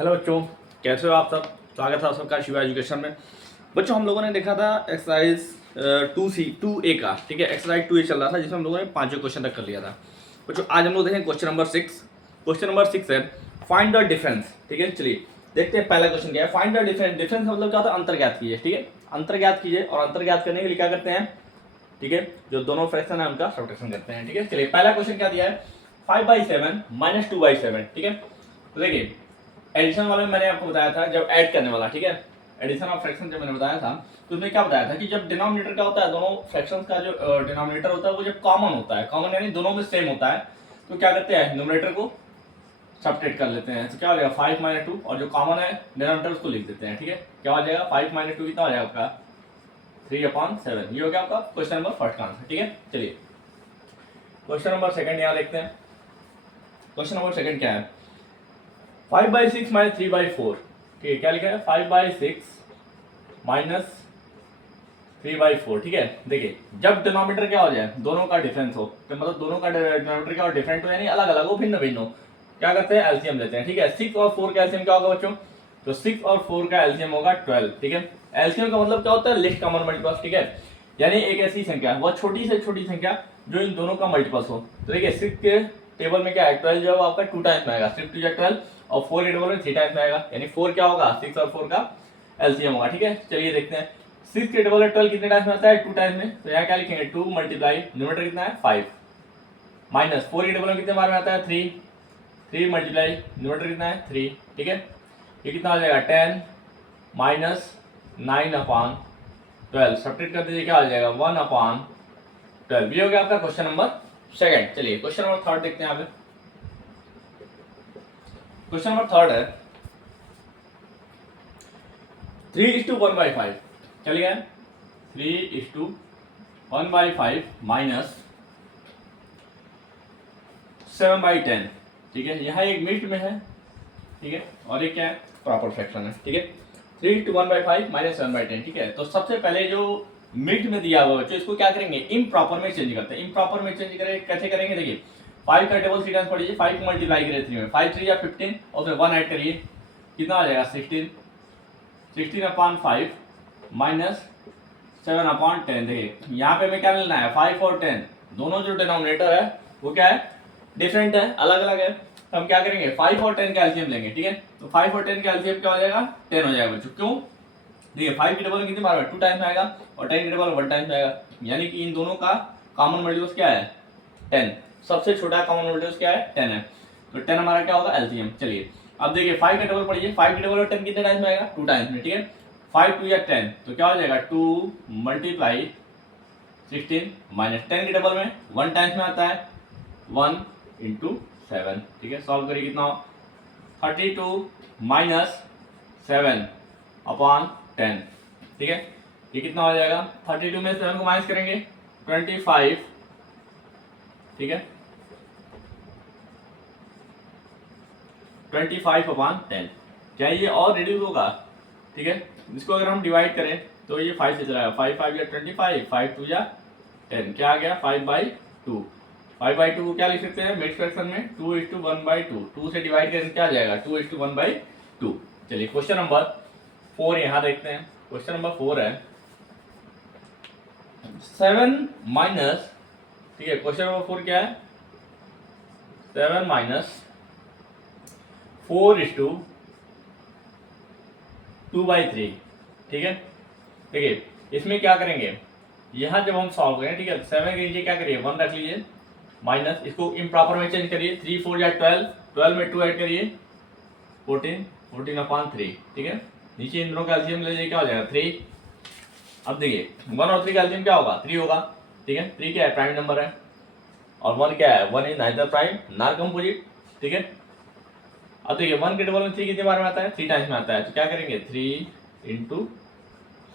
Hello बच्चों, कैसे हो आप सब। स्वागत है आप सबका शिवा एजुकेशन में। बच्चों, हम लोगों ने देखा था एक्सरसाइज 2A का, ठीक है। एक्सरसाइज 2A चल रहा था जिसमें हम लोगों ने 5 क्वेश्चन तक कर लिया था। बच्चों, आज हम लोग देखें क्वेश्चन नंबर 6। क्वेश्चन नंबर 6 है फाइंड द डिफरेंस, ठीक है। चलिए देखते हैं पहला क्वेश्चन क्या है। Find the difference. डिफरेंस का मतलब क्या होता है? अंतर ज्ञात कीजिए, ठीक है। अंतर ज्ञात कीजिए, और अंतर ज्ञात करने के लिए क्या करते हैं, ठीक है, जो दोनों फ्रैक्शन है उनका सब्ट्रैक्शन करते हैं, ठीक है। चलिए पहला क्वेश्चन क्या दिया है, 5/7 - 2/7, ठीक है। तो देखिए एडिशन वाले में मैंने आपको बताया था, जब ऐड करने वाला, ठीक है, एडिशन ऑफ फ्रैक्शन जब मैंने बताया था तो उसमें क्या बताया था कि जब डिनोमिनेटर क्या होता है, दोनों फ्रैक्शंस का जो डिनोमिनेटर होता है वो जब कॉमन होता है, कॉमन यानी दोनों में सेम होता है, तो क्या करते हैं, न्यूमरेटर को सब्ट्रैक्ट कर लेते हैं। तो क्या हो जाएगा 5 - 2, और जो कॉमन है डिनोमिनेटर उसको लिख देते हैं, ठीक है। क्या हो जाएगा 5 - 2 कितना हो जाएगा आपका 3/7। ये हो गया आपका क्वेश्चन नंबर फर्स्ट का आंसर, ठीक है। चलिए क्वेश्चन नंबर सेकंड यहाँ देखते हैं। क्वेश्चन नंबर सेकंड क्या है, 5/6 - 3/4, ठीक है। क्या लिखा है 5/6 - 3/4, ठीक है। देखिए जब डिनोमिनेटर क्या हो जाए, दोनों का डिफरेंस हो, तो मतलब दोनों का डिनोमिनेटर क्या हो, डिफरेंट हो, यानी अलग अलग हो, भिन्न भिन्न हो, क्या करते हैं एलसीएम लेते हैं, ठीक है। 6 और 4 का एलसीएम क्या होगा बच्चों, तो 6 और 4 का एलसीएम होगा 12, ठीक है। एलसीएम का मतलब क्या होता है, लिस्ट कॉमन मल्टीपल्स, ठीक है। यानी एक ऐसी संख्या, वह छोटी से छोटी संख्या जो इन दोनों का मल्टीपल्स हो। तो देखिए 6 के टेबल में क्या है, 12 जो है वो आपका 2 टाइम्स में आएगा, 6 2 12, और 4 के टेबल में 3 टाइम्स में आएगा, यानी 4 क्या होगा, 6 और 4 का एलसीएम होगा, ठीक है। चलिए देखते हैं 6 के टेबल में 12 कितने टाइम्स में आता है, 2 टाइम्स में, तो यहाँ क्या लिखेंगे 2 मल्टीप्लाई न्यूमरेटर कितना है 5, माइनस 4 के टेबल में कितने बार में आता है 3, 3 मल्टीप्लाई न्यूमरेटर कितना है 3, ठीक है। ये कितना आ जाएगा 10 माइनस 9/12, सब्ट्रैक्ट कर दीजिए, क्या आ जाएगा 1/12। ये हो गया आपका क्वेश्चन नंबर सेकंड। चलिए क्वेश्चन नंबर थर्ड देखते हैं यहाँ पे। क्वेश्चन नंबर थर्ड है 3:1/5, क्या लिखा है 3:1/5 माइनस 7/10, ठीक है। यहाँ एक मिनट में है, ठीक है, और ये क्या है प्रॉपर फ्रैक्शन है, ठीक है। 3:1/5 माइनस 7/10, ठीक है। तो सबसे पहले जो मिनट में दिया हुआ बच्चों, इसको क्या करेंगे इम्प्रॉपर में चेंज करते हैं। इम्प्रॉपर में चेंज करें कैसे करेंगे, देखिए 5 का टेबल 3 टाइम्स पढ़िए, 5 को मल्टीप्लाई करिए 3 में, 5 3 या 15, और फिर 1 ऐड करिए, कितना आ जाएगा 16, 16/5 माइनस 7/10। देखिए यहाँ पे हमें क्या मिलना है 5 और 10, दोनों जो डिनोमिनेटर है वो क्या है डिफरेंट है, अलग अलग है। तो हम क्या करेंगे 5 और 10 का एलसीएम लेंगे, ठीक है। तो 5 और 10 का एलसीएम क्या हो जाएगा 10 हो जाएगा बच्चों। क्यों, देखिए 5 की टेबल में कितनी बार 2 टाइम्स में आएगा, और 10 की टेबल 1 टाइम्स में आएगा, यानी कि इन दोनों का कॉमन मल्टीपल्स क्या है 10। सबसे छोटा कॉमन मल्टीपल्स क्या है 10 है, तो 10 हमारा क्या होगा एलसीएम। चलिए अब देखिए 5 का टेबल पढ़िए, 5 की टेबल में 10 कितने टाइम्स में आएगा 2 टाइम्स में, ठीक है। 5 2 या 10, तो क्या हो जाएगा 2 मल्टीप्लाई 16 माइनस 10 के टेबल में 1 टाइम्स में आता है 1 इंटू 7, ठीक है। सॉल्व करिए कितना 32 माइनस 7/10, ठीक है। ये कितना हो जाएगा 32 में 7 को माइनस करेंगे 25, ठीक है, 25/10। क्या ये और रिड्यूस होगा, ठीक है। इसको अगर हम डिवाइड करें तो ये 5 से चला 5 5 या 25, 5 2 या 10, क्या आ गया 5/2। 5/2 को क्या लिख सकते हैं मिड फ्रैक्शन में 2:1/2, 2 से डिवाइड करें क्या आ जाएगा 2:1/2। चलिए क्वेश्चन नंबर 4 यहाँ देखते हैं। क्वेश्चन नंबर 4 है 7 माइनस, ठीक है। क्वेश्चन नंबर 4 क्या है 7 माइनस 4:2/3, ठीक है। देखिए इसमें क्या करेंगे, यहाँ जब हम सॉल्व करें, ठीक है, 7 के नीचे क्या करिए 1 रख लीजिए, माइनस इसको इम्प्रॉपर में चेंज करिए, 3 4 या 12, 12 में 2 ऐड करिए 14, 14/3, ठीक है। नीचे इन दोनों का एलसीएम ले लीजिए, क्या हो जाएगा 3। अब देखिए 1 और 3 का एलसीएम क्या होगा 3 होगा, ठीक है। 3 क्या है प्राइम नंबर है, और 1 क्या है 1 is neither prime nor composite, ठीक है। अब देखिए 1 के टेबल में 3 कितनी बार में आता है 3 टाइम्स में आता है, तो क्या करेंगे 3 इंटू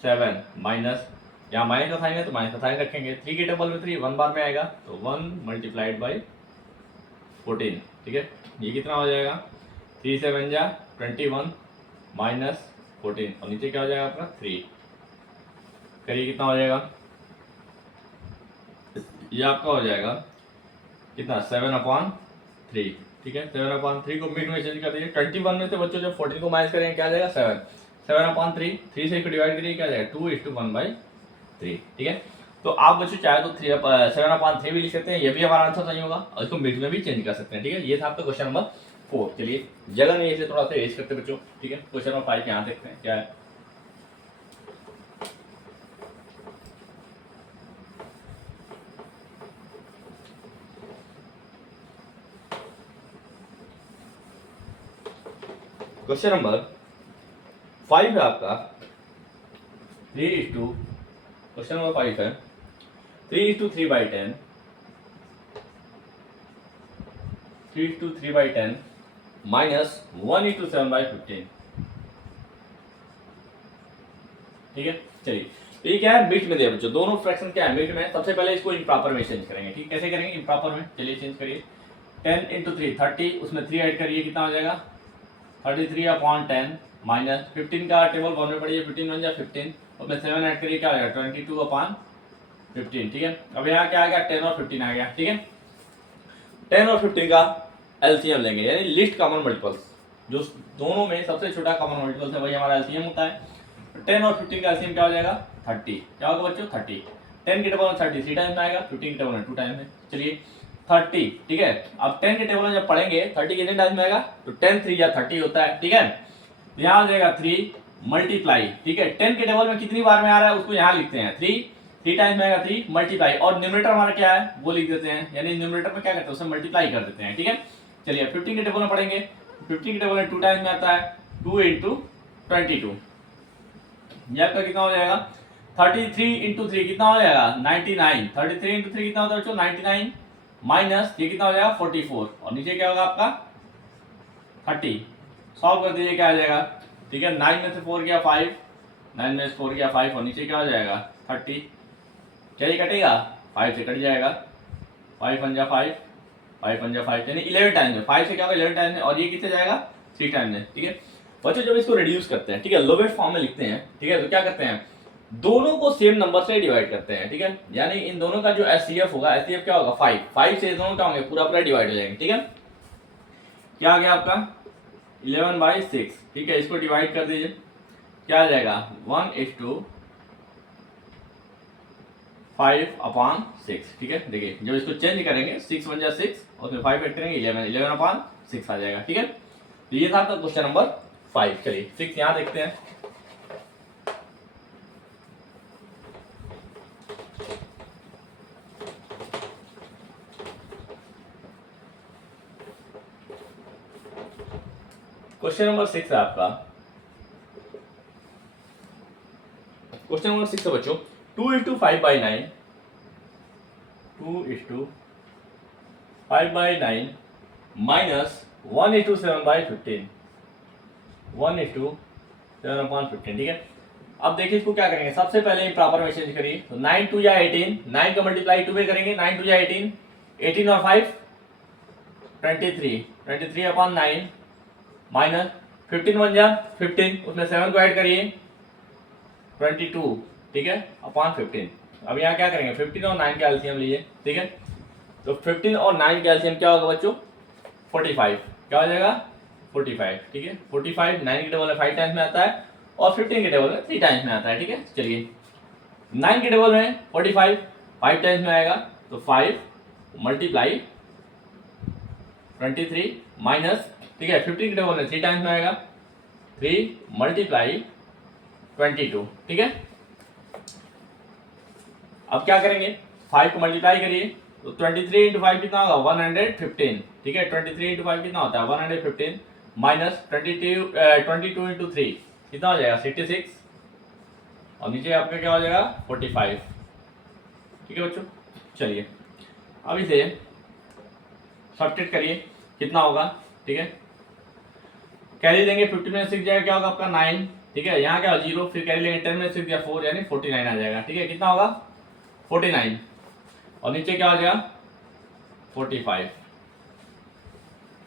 7 माइनस, यहाँ माइनस का साइन है तो माइनस का साइन रखेंगे, 3 के टेबल में 3 1 बार में आएगा, तो 1 मल्टीप्लाइड बाई 14, ठीक है। ये कितना हो जाएगा 3 7 जा 21 माइनस 14, और नीचे क्या हो जाएगा अपना 3, करिए कितना हो जाएगा, ये आपका हो जाएगा कितना 7/3, ठीक है 7/3 को मिड में चेंज कर दीजिए। 21 में से बच्चों जब 14 को माइनस करेंगे क्या आ जाएगा 7, 7/3, 3 से इसको डिवाइड करिए क्या आ जाएगा 2:1/3, ठीक है। तो आप बच्चों चाहे तो 7/3 भी लिख सकते हैं, ये भी हमारा आंसर सही होगा, और इसको मिड में भी चेंज कर सकते हैं, ठीक है। ये था आपका क्वेश्चन नंबर 4। चलिए जगह नहीं है इसे थोड़ा सा एज करते बच्चों, ठीक है। क्वेश्चन नंबर 5 यहाँ देखते हैं क्या है। क्वेश्चन नंबर 5 है आपका 3:, क्वेश्चन नंबर 5 है 3:3/10, 3:3/10 माइनस 1:7/15, ठीक है। चलिए तो ये क्या है मिड में दिया बच्चों, दोनों फ्रैक्शन क्या है मिड में। सबसे पहले इसको इम्प्रॉपर में चेंज करेंगे, ठीक। कैसे करेंगे इम्प्रॉपर में, चलिए चेंज करिए। 10 × 3 30, उसमें 3 ऐड करिए कितना हो जाएगा 33/10 माइनस 15 का टेबल 1 में पढ़िए, 15 बन जाए 15, उसमें 7 ऐड करिए क्या हो जाएगा 22/15, ठीक है। अब यहाँ क्या आ गया 10 और 15 आ गया, ठीक है। 10 और 15 का एलसीएम लेंगे, यानी लिस्ट कॉमन मल्टीपल्स, जो दोनों में सबसे छोटा कॉमन मल्टीपल्स है वही हमारा एलसीएम होता है। 10 और 15 का एलसीएम क्या हो जाएगा 30, क्या होगा बच्चों 30। 10 के टेबल में 30 3 टाइम में आएगा, 15 के टेबल में 2 टाइम में। चलिए 30, ठीक है। अब 10 के टेबल में जब पढ़ेंगे 30 कितने टाइम में आएगा, तो 10 3 या 30 होता है, ठीक है। यहाँ आ जाएगा 3 मल्टीप्लाई, ठीक है। 10 के टेबल में कितनी बार में आ रहा है उसको यहाँ लिखते हैं 3 टाइम में आएगा 3 मल्टीप्लाई, और न्यूमरेटर हमारा क्या है वो लिख देते हैं, यानी न्यूमरेटर में क्या करते हैं उसे मल्टीप्लाई कर देते हैं, ठीक है। चलिए 15 के टेबल में पढ़ेंगे, 15 के टेबल में 2 टाइम में आता है 2 × 22, ये आपका कितना हो जाएगा 33 × 3 कितना हो जाएगा 99, 33 × 3 कितना होता है बच्चों 99, माइनस ये कितना हो जाएगा 44, और नीचे क्या होगा आपका 30। सॉल्व कर दीजिए क्या आ जाएगा, ठीक है। 9 में से 4 गया 5, 9 में से 4 गया 5, और नीचे क्या हो जाएगा 30, क्या ये कटेगा 5 से कट जाएगा, 5 × 5, 5 × 5 यानी 11 टाइम में, 5 से क्या होगा 11 टाइम में, और ये कितने जाएगा 3 टाइम में, ठीक है। बच्चों जब इसको रिड्यूस करते हैं, ठीक है, लोवेस्ट फॉर्म में लिखते हैं, ठीक है, तो क्या करते हैं दोनों को सेम नंबर से डिवाइड करते हैं, ठीक है। यानी इन दोनों का जो एचसीएफ होगा, एचसीएफ क्या होगा 5, 5 से दोनों क्या होंगे पूरा पूरा डिवाइड हो जाएंगे, ठीक है। क्या आ गया आपका 11/6, ठीक है। इसको डिवाइड कर दीजिए क्या आ जाएगा 1:5/6, ठीक है। देखिए जब इसको चेंज करेंगे 6 बन जाए 6, और फिर 5 ऐड करेंगे 11, 11/6 आ जाएगा, ठीक है। तो ये था आपका क्वेश्चन नंबर 5। चलिए 6 यहाँ देखते हैं। क्वेश्चन नंबर 6 है आपका, क्वेश्चन नंबर 6 है बच्चों 2:5/9, 2:5/9 माइनस 1:7/15, 1:7/15, ठीक है। अब देखिए इसको क्या करेंगे, सबसे पहले प्रॉपर में चेंज करिए, तो 9 2 या 18, 9 का मल्टीप्लाई 2 में करेंगे, 9 2 या 18, 18 और 5 23, 23/9 माइनस 15 बन जा 15, उसमें 7 को ऐड करिए 22, ठीक है, अपॉन 15। अब यहाँ क्या करेंगे 15 और 9 का एलसीएम लीजिए, ठीक है। तो 15 और 9 का एलसीएम क्या होगा बच्चों 45, क्या हो जाएगा 45, ठीक है। 45 9 के टेबल में 5 टाइम्स में आता है, और 15 के टेबल में 3 टाइम्स में आता है, ठीक है। चलिए 9 के टेबल में 45 5 टाइम्स में आएगा, तो 5 मल्टीप्लाई 23 माइनस, ठीक है, 15 के टेबल में 3 टाइम्स में आएगा 3 मल्टीप्लाई 22, ठीक है। अब क्या करेंगे 5 को मल्टीप्लाई करिए, तो 23 × 5 कितना होगा 115, ठीक है। 23 × 5 कितना होता है 115, माइनस 22 × 3 कितना हो जाएगा 66, और नीचे आपका क्या हो जाएगा 45, ठीक है बच्चों। चलिए अब इसे सब्ट्रैक्ट करिए कितना होगा, ठीक है। कैरी देंगे 50 में 6 जाएगा क्या होगा आपका 9, ठीक है। यहाँ क्या 0, फिर कैरी लेंगे 10 में 6 या 4 यानी 49 आ जाएगा, ठीक है। कितना होगा 49, और नीचे क्या आ जाएगा 45,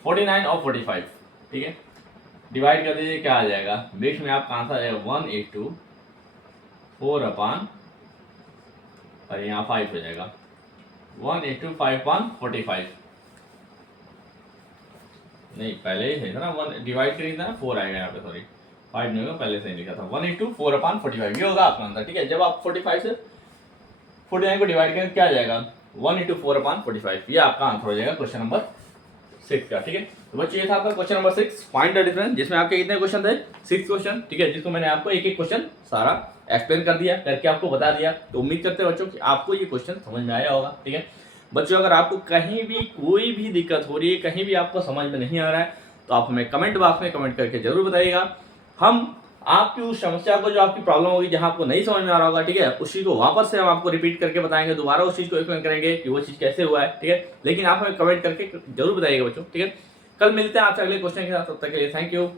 49 और 45, ठीक है। डिवाइड कर दीजिए क्या आ जाएगा, बीच में आपका आंसर आ जाएगा 1:4 और यहाँ 5 हो जाएगा 1:5/45, नहीं पहले ही था ना, 1 डिवाइड करिए था ना 4 आएगा यहाँ पे, सॉरी 5 नहीं होगा, पहले से ही लिखा था 1/4/45 ये होगा आपका आंसर। ठीक है, जब आप 45 से 49 को डिवाइड करें क्या आ जाएगा 1/4/45, ये आपका आंसर हो जाएगा क्वेश्चन नंबर 6 का। ठीक है, तो बच्चों ये था आपका question number 6 find the difference, जिसमें आपके कितने क्वेश्चन थे 6 क्वेश्चन। ठीक है, जिसको मैंने आपको एक एक क्वेश्चन सारा एक्सप्लेन कर दिया, करके आपको बता दिया। तो उम्मीद करते हैं बच्चों कि आपको ये क्वेश्चन समझ में आया होगा। ठीक है बच्चों, अगर आपको कहीं भी कोई भी दिक्कत हो रही है, कहीं भी आपको समझ में नहीं आ रहा है, तो आप हमें कमेंट बॉक्स में कमेंट करके जरूर बताइएगा। हम आपकी उस समस्या को, जो आपकी प्रॉब्लम होगी, जहां आपको नहीं समझ में आ रहा होगा, ठीक है, उस चीज को वापस से हम आपको रिपीट करके बताएंगे, दोबारा उस चीज को एक्सप्लेन करेंगे कि वो चीज कैसे हुआ है। ठीक है, लेकिन आप हमें कमेंट करके जरूर बताइएगा बच्चों। ठीक है, कल मिलते हैं आपसे अगले क्वेश्चन के साथ, तब तक के लिए थैंक यू।